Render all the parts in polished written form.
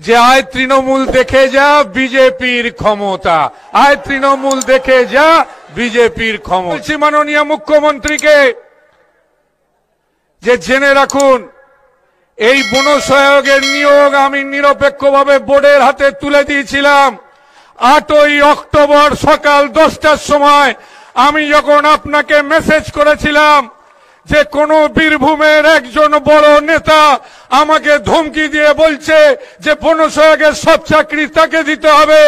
যে আয় তৃণমূল দেখে যা বিজেপির ক্ষমতা, আয় তৃণমূল দেখে যা বিজেপির ক্ষমতা। মাননীয় মুখ্যমন্ত্রীকে যে জেনে রাখুন, এই বনসহায়কের নিয়োগ আমি নিরপেক্ষভাবে বোর্ডের হাতে তুলে দিয়েছিলাম। 8ই অক্টোবর সকাল 10টার সময় আমি যখন আপনাকে মেসেজ করেছিলাম যে কোন বীরভূমের একজন বড় নেতা আমাকে ধমকি দিয়ে বলছে যে বনসহায়কের সব চাকরি তাকে দিতে হবে,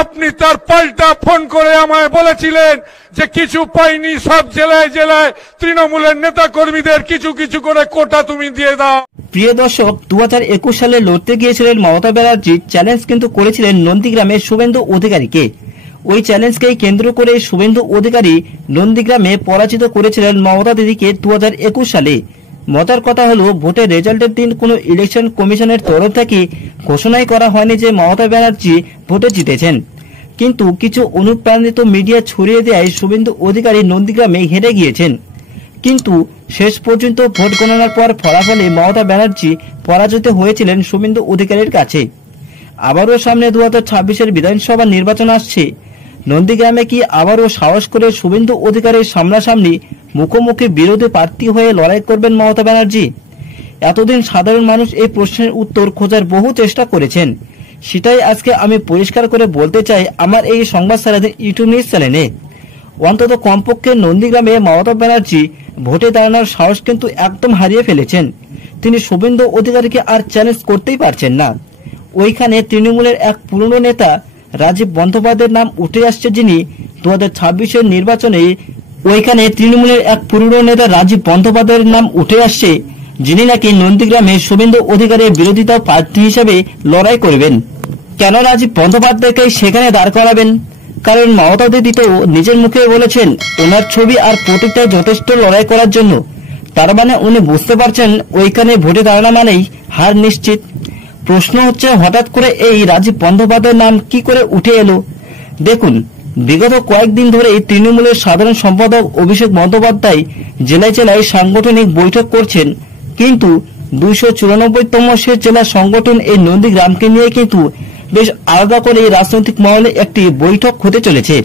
আপনি তার পাল্টা ফোন করে আমায় বলেছিলেন যে কিছু পাইনি, সব জেলায় জেলায় তৃণমূলের নেতা কর্মীদের কিছু কিছু করে কোটা তুমি দিয়ে দাও। প্রিয় দর্শক, 2021 সালে লড়তে গিয়েছিলেন মমতা ব্যানার্জি চ্যালেঞ্জ কিন্তু করেছিলেন নন্দীগ্রামের শুভেন্দু অধিকারীকে। ওই চ্যালেঞ্জকেই কেন্দ্র করে শুভেন্দু অধিকারী নন্দীগ্রামে পরাজিত করেছিলেন মমতা দিদিকে 2021 সালে। মজার কথা হলো, ভোটের রেজাল্টের দিন কোনো ইলেকশন কমিশনের তরফ থেকে ঘোষণাই করা হয়নি যে মমতা ব্যানার্জি ভোটে জিতেছেন, কিন্তু কিছু অনুপ্রাণিত মিডিয়া ছড়িয়ে দেয় শুভেন্দু অধিকারী নন্দীগ্রামে হেরে গিয়েছেন। কিন্তু শেষ পর্যন্ত ভোট গণনার পর ফলাফলে মমতা ব্যানার্জি পরাজিত হয়েছিলেন শুভেন্দু অধিকারীর কাছে। আবারও সামনে 2026-এর বিধানসভা নির্বাচন আসছে। নন্দীগ্রামে কি আবারও সাহস করে শুভেন্দু অধিকারীর সামনাসামনি মুখোমুখি বিরোধী প্রার্থী হয়ে লড়াই করবেন মমতা ব্যানার্জি? এতদিন সাধারণ মানুষ এই প্রশ্নের উত্তর খোঁজার বহু চেষ্টা করেছেন। সেটাই আজকে আমি পরিষ্কার করে বলতে চাই আমার এই সংবাদ সারাদিন ইউটিউব নিউজ চ্যানেলে। অন্তত কমপক্ষে নন্দীগ্রামে মমতা ব্যানার্জি ভোটে দাঁড়ানোর সাহস কিন্তু একদম হারিয়ে ফেলেছেন। তিনি শুভেন্দু অধিকারীকে আর চ্যালেঞ্জ করতেই পারছেন না। ওইখানে তৃণমূলের এক পুরনো নেতা রাজীব বন্দ্যোপাধ্যায়ের নাম উঠে আসছে, যিনি 2026-এর নির্বাচনে যিনি নাকি নন্দীগ্রামে শুভেন্দু অধিকারীর বিরোধিতা প্রার্থী হিসেবে লড়াই করবেন। কেন রাজীব বন্দ্যোপাধ্যায়কে সেখানে দাঁড় করাবেন? কারণ মমতা দিদি তো নিজের মুখে বলেছেন ওনার ছবি আর প্রতীকটাই যথেষ্ট লড়াই করার জন্য। তার মানে উনি বুঝতে পারছেন ওইখানে ভোটে দাঁড়ানো মানেই হার নিশ্চিত। প্রশ্ন হচ্ছে, হঠাৎ করে এই রাজীব বন্দ্যোপাধ্যায়ের নাম কি করে উঠে এলো? দেখুন, বিগত কয়েকদিন ধরে তৃণমূলের সাধারণ সম্পাদক অভিষেক বন্দ্যোপাধ্যায় জেলায় জেলায় সাংগঠনিক বৈঠক করছেন, কিন্তু 294তম শেষ জেলা সংগঠন এই নন্দীগ্রামকে নিয়ে কিন্তু বেশ আলাদা করে রাজনৈতিক মহলে একটি বৈঠক হতে চলেছে।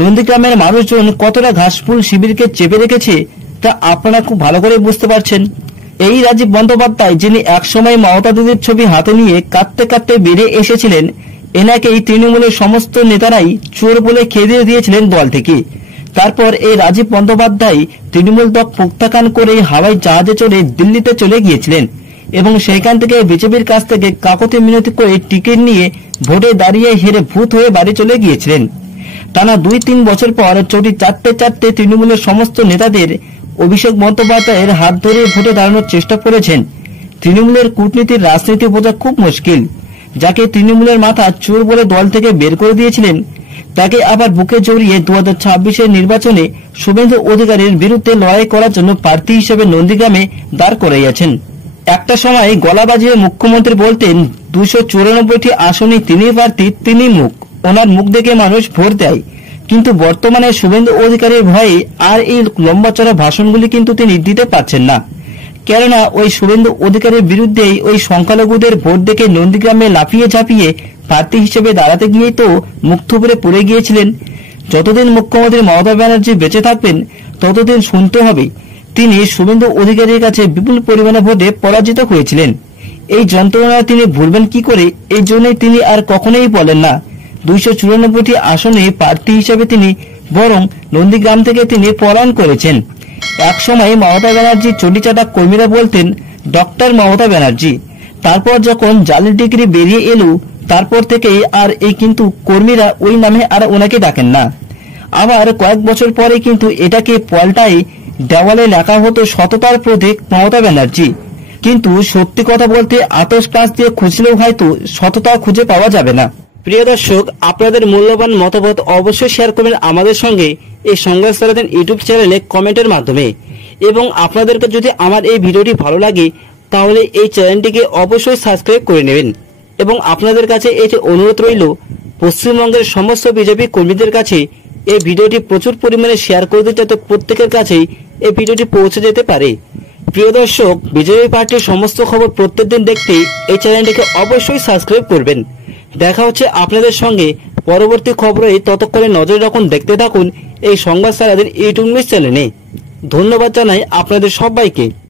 নন্দীগ্রামের মানুষজন কতটা ঘাসফুল শিবিরকে চেপে রেখেছে তা আপনারা খুব ভালো করে বুঝতে পারছেন। এই রাজীব বন্দ্যোপাধ্যায়, যিনি একসময় মমতা দিদির ছবি হাতে নিয়ে কাঁদতে কাঁদতে বেরিয়ে এসেছিলেন, এনাকেই তৃণমূলের সমস্ত নেতারাই চোর বলে খেদিয়ে দিয়েছিলেন দল থেকে। তারপর এই রাজীব বন্দ্যোপাধ্যায় তৃণমূল দল প্রত্যাখ্যান করে হাওয়াই জাহাজে চড়ে দিল্লিতে চলে গিয়েছিলেন এবং সেখান থেকে বিজেপির কাছ থেকে কাকতি মিনতি করে টিকিট নিয়ে ভোটে দাঁড়িয়ে হেরে ভূত হয়ে বাড়ি চলে গিয়েছিলেন। টানা 2-3 বছর পর চটি চাটতে চাটতে তৃণমূলের সমস্ত নেতাদের অভিষেক বন্দ্যোপাধ্যায়ের হাত ধরে ভোটে দাঁড়ানোর চেষ্টা করেছেন। তৃণমূলের কূটনীতির রাজনীতি বোঝা খুব মুশকিল। যাকে তৃণমূলের মাথা চোর বলে দল থেকে বের করে দিয়েছিলেন, তাকে আবার বুকে জড়িয়ে 2026-এর নির্বাচনে শুভেন্দু অধিকারীর বিরুদ্ধে লড়াই করার জন্য প্রার্থী হিসেবে নন্দীগ্রামে দাঁড় করাইয়াছেন। একটা সময় গলা বাজিয়ে মুখ্যমন্ত্রী বলতেন 294টি আসনে তিনি প্রার্থী, তিনি মুখ, ওনার মুখ দেখে মানুষ ভোট দেয়। কিন্তু বর্তমানে শুভেন্দু অধিকারীর ভয়ে আর এই লম্বা চড়া ভাষণগুলি কিন্তু তিনি দিতে পারছেন না। কেননা ওই শুভেন্দু অধিকারীর বিরুদ্ধেই ওই সংখ্যালঘুদের ভোট দেখে নন্দীগ্রামে লাফিয়ে ঝাঁপিয়ে প্রার্থী হিসেবে দাঁড়াতে গিয়েই তো মুখ থুবড়ে পড়ে গিয়েছিলেন। যতদিন মুখ্যমন্ত্রী মমতা ব্যানার্জি বেঁচে থাকবেন ততদিন শুনতে হবে তিনি শুভেন্দু অধিকারীর কাছে বিপুল পরিমাণে ভোটে পরাজিত হয়েছিলেন। এই যন্ত্রণা তিনি ভুলবেন কি করে? এই জন্যই তিনি আর কখনোই বলেন না 294টি আসনে প্রার্থী হিসেবে তিনি, বরং নন্দীগ্রাম থেকে তিনি পলায়ন করেছেন। এক সময় মমতা ব্যানার্জি চটিচাটা কর্মীরা বলতেন ডক্টর মমতা ব্যানার্জি। তারপর যখন জালি ডিগ্রি বেরিয়ে এলো, তারপর থেকে আর এই কিন্তু কর্মীরা ওই নামে আর ওনাকে ডাকেন না। আবার কয়েক বছর পরে কিন্তু এটাকে পাল্টাই দেওয়ালে লেখা হতো সততার প্রতীক মমতা ব্যানার্জি। কিন্তু সত্যি কথা বলতে আতশ কাঁচ দিয়ে খুঁজলেও হয়তো সততা খুঁজে পাওয়া যাবে না। প্রিয় দর্শক, আপনাদের মূল্যবান মতামত অবশ্যই শেয়ার করবেন আমাদের সঙ্গে এই সংবাদ সারাদিন ইউটিউব চ্যানেলে কমেন্টের মাধ্যমে। এবং আপনাদেরকে যদি আমার এই ভিডিওটি ভালো লাগে তাহলে এই চ্যানেলটিকে অবশ্যই সাবস্ক্রাইব করে নেবেন। এবং আপনাদের কাছে এটি অনুরোধ রইল, পশ্চিমবঙ্গের সমস্ত বিজেপি কর্মীদের কাছে এই ভিডিওটি প্রচুর পরিমাণে শেয়ার করে দিতে, যাতে প্রত্যেকের কাছেই এই ভিডিওটি পৌঁছে যেতে পারে। প্রিয় দর্শক, বিজেপি পার্টির সমস্ত খবর প্রত্যেকদিন দেখতে এই চ্যানেলটিকে অবশ্যই সাবস্ক্রাইব করবেন। দেখা হচ্ছে আপনাদের সঙ্গে পরবর্তী খবরে। ততক্ষণে নজর রাখুন, দেখতে থাকুন এই সংবাদ সারাদিন ইউটিউব নিউজ চ্যানেলে। ধন্যবাদ জানাই আপনাদের সবাইকে।